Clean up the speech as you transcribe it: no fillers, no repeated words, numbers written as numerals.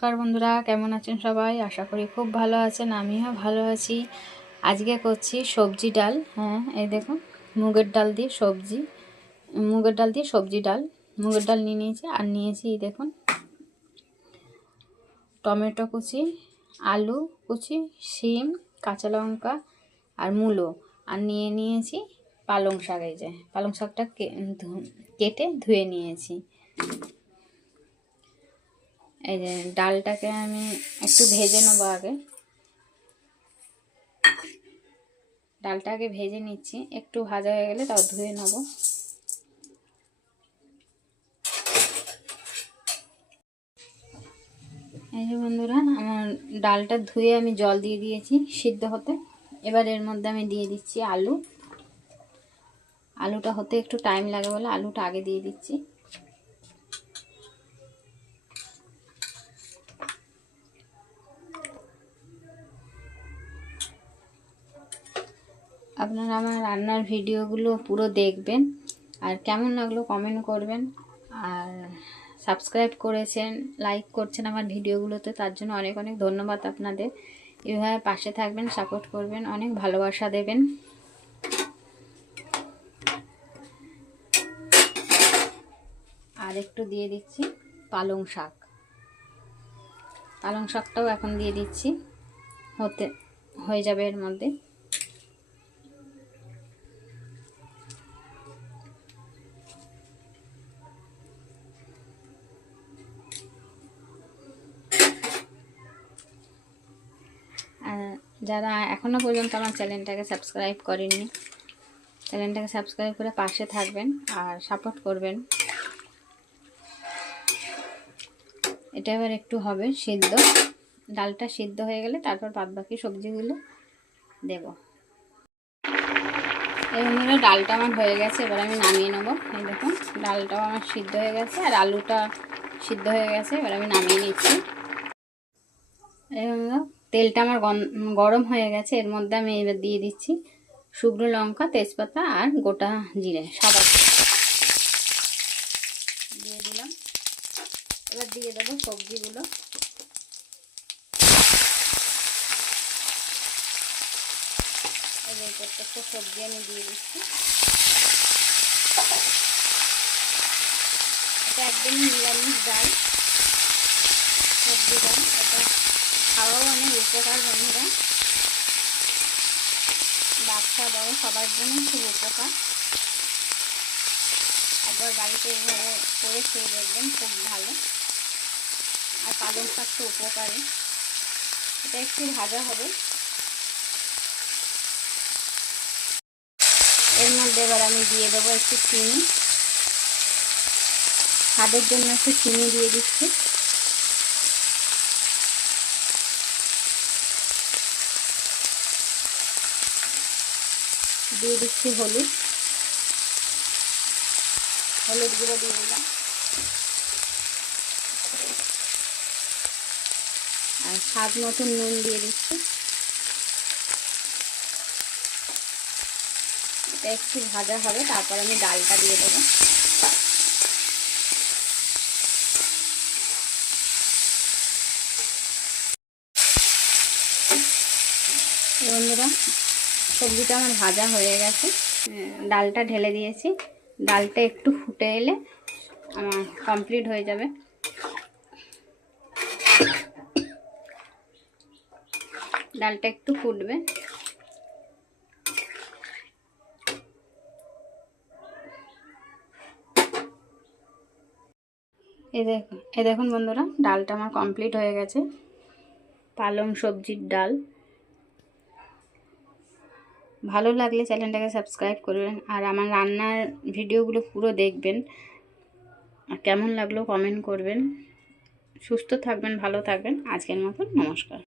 নমস্কার বন্ধুরা, কেমন আছেন সবাই? আশা করি খুব ভালো আছেন। আমিও ভালো আছি। আজকে করছি সবজি ডাল। হ্যাঁ, এই দেখুন, মুগের ডাল দিয়ে সবজি, ডাল, মুগের ডাল নিয়ে নিয়েছি। আর নিয়েছি এই দেখুন টমেটো কুচি, আলু কুচি, শিম, কাঁচা লঙ্কা আর মূলো। আর নিয়ে নিয়েছি পালং শাক। এই যে পালং শাকটা কেটে ধুয়ে নিয়েছি। এই যে ডালটাকে আমি একটু ভেজে নেবো। ডালটাকে ভেজে নিচ্ছি, একটু ভাজা হয়ে গেলে তাও ধুয়ে নেব। এই যে বন্ধুরা, আমার ডালটা ধুয়ে আমি জল দিয়ে দিয়েছি সিদ্ধ হতে। এবার এর মধ্যে আমি দিয়ে দিচ্ছি আলুটা হতে একটু টাইম লাগে বলে আলুটা আগে দিয়ে দিচ্ছি। আপনারা আমার রান্নার ভিডিওগুলো পুরো দেখবেন, আর কেমন লাগলো কমেন্ট করবেন। আর সাবস্ক্রাইব করেছেন, লাইক করছেন আমার ভিডিওগুলোতে, তার জন্য অনেক অনেক ধন্যবাদ আপনাদের। এভাবে পাশে থাকবেন, সাপোর্ট করবেন, অনেক ভালোবাসা দেবেন। আর একটু দিয়ে দিচ্ছি পালং শাকটাও এখন দিয়ে দিচ্ছি, হয়ে যাবে এর মধ্যে। যারা এখনও পর্যন্ত আমার চ্যানেলটাকে সাবস্ক্রাইব করেননি, চ্যানেলটাকে সাবস্ক্রাইব করে পাশে থাকবেন আর সাপোর্ট করবেন। এটা এবার একটু হবে সিদ্ধ, ডালটা সিদ্ধ হয়ে গেলে তারপর বাদবাকি সবজিগুলো দেব। এই অনুযায়ী ডালটা আমার হয়ে গেছে, এবার আমি নামিয়ে নেবো। এই দেখুন, ডালটাও আমার সিদ্ধ হয়ে গেছে আর আলুটা সিদ্ধ হয়ে গেছে। এবার আমি নামিয়ে নিচ্ছি। তেলটা আমার গরম হয়ে গেছে। এর মধ্যে আমি এবার দিয়ে দিচ্ছি শুকনো লঙ্কা, তেজপাতা আর গোটা জিরে, সাদা দিয়ে দিলাম। এবার দিয়ে দেবো সবজিগুলো। এবার প্রত্যেকটা সবজি আমি দিয়ে দিচ্ছি। এটা একদমই নিরামিষ ডাল, সবজি ডাল। এটা খাওয়াও অনেক উপকার বন্ধুরা, বাচ্চা বড় সবার জন্য খুব উপকার। একবার বাড়িতে এইভাবে করে খেয়ে দেখবেন, খুব ভালো। আর পালং শাক তো উপকারী। এটা একটু ভাজা হবে। এর মধ্যে এবার আমি দিয়ে দেবো একটু চিনি, স্বাদের জন্য একটু চিনি দিয়ে দিচ্ছি। দিয়ে দিচ্ছি হলুদ গুঁড়ো দিয়ে দিলাম। আর স্বাদ মতন নুন দিয়ে দিচ্ছি। এটা একটু ভাজা হবে, তারপর আমি ডালটা দিয়ে দেবো। বন্ধুরা, সবজিটা আমার ভাজা হয়ে গেছে, ডালটা ঢেলে দিয়েছি। ডালটা একটু ফুটে এলে আমার কমপ্লিট হয়ে যাবে। ডালটা একটু ফুটবে। এই দেখুন বন্ধুরা, ডালটা আমার কমপ্লিট হয়ে গেছে। পালং সবজির ডাল। ভালো লাগলে চ্যানেলটাকে সাবস্ক্রাইব করবেন আর আমার রান্নার ভিডিওগুলো পুরো দেখবেন। আর কেমন লাগলো কমেন্ট করবেন। সুস্থ থাকবেন, ভালো থাকবেন। আজকের মতন নমস্কার।